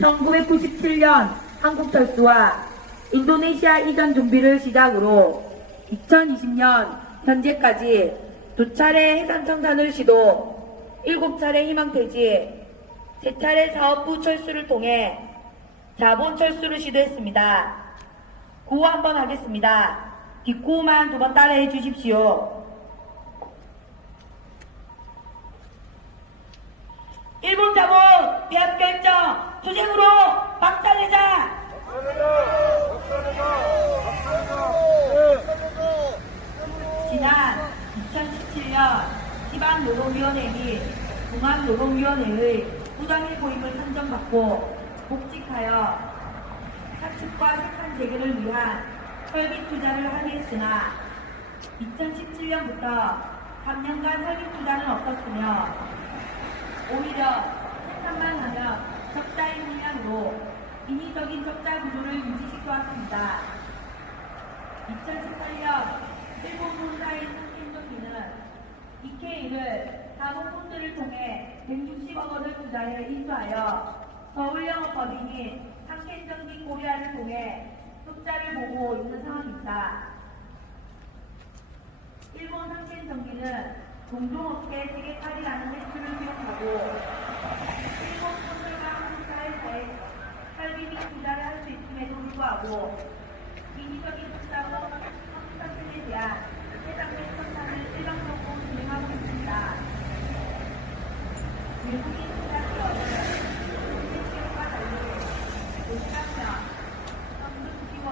1997년 한국철수와 인도네시아 이전 준비를 시작으로 2020년 현재까지 두 차례 해상 청산을 시도, 7차례 희망 폐지, 3차례 사업부 철수를 통해 자본 철수를 시도했습니다. 구호 한번 하겠습니다. 뒷구호만 두 번 따라해 주십시오. 일본 자본 결정 투쟁으로 박살내자. 지난 2017년 지방노동위원회 및 중앙노동위원회의 부당일 고임을 선정받고 복직하여 사측과 생산 재개를 위한 설비 투자를 하기했으나 2017년부터 3년간 설비 투자는 없었으며 오히려 생산만 하면 적자의 물량으로 인위적인 적자 구조를 유지시켜 왔습니다. 2018년 일본 본사인 삼킨전기는 이케이를 자본펀드를 통해 160억 원을 투자해 인수하여 서울 영업법인인 삼켄전기 코리아를 통해 흑자를 보고 있는 상황입니다. 일본 삼켄전기는 공동업계 세계 8위라는 매출을 기록하고 검토하고 인위적인 복사와 컴퓨터 등에 대한 해당된 선상을 일방적으로 진행하고 있습니다. 외국인 통장기업은 국내 기업과 달리 고시감면, 성금기원,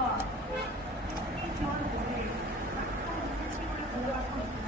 국내 지원 등을 총 7 0을 보호받고 있습니다.